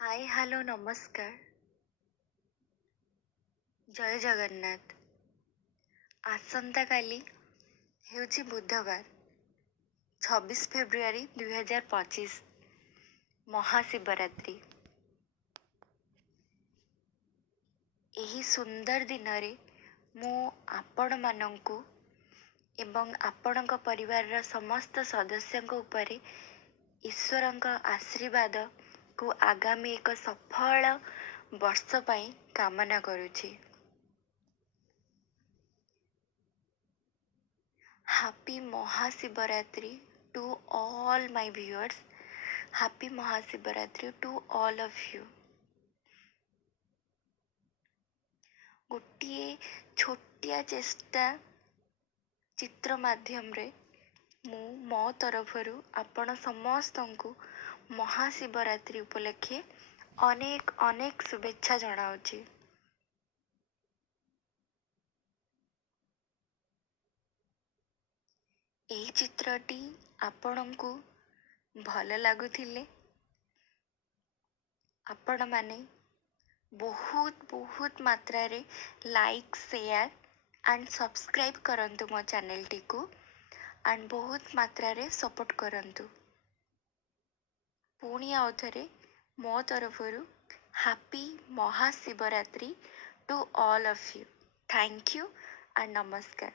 Hi hello नमस्कार। जय जगन्नाथ। आसंता काली हेउची बुधवार 26 फेब्रुआरी 2025 महाशिवरात्रि। एही सुंदर दिन रे मु आपण मानंकु एवं आपणक परिवार समस्त सदस्यंक उपरे ईश्वरंक आशीर्वाद को आगामी एक सफल वर्ष पाई कामना करुछि। Happy Mahasivaratri to all my viewers. Happy Mahasivaratri to all of you. गोटिए छोटिया चेष्टा चित्र माध्यम रे मु मो तरफरु आपण समस्तंकु महाशिवरात्रि उपलक्षे अनेक अनेक शुभेच्छा जनाउछि। एही चित्रटी आपणंकु भल लागुथिले आपण माने बहुत बहुत मात्रा रे लाइक शेयर एंड सब्सक्राइब करंतु मो चैनल टी को एंड बहुत मात्रा रे सपोर्ट करंतु। पुणी आउ थरे मो तरफरु happy Mahashivratri to all of you. Thank you and नमस्कार।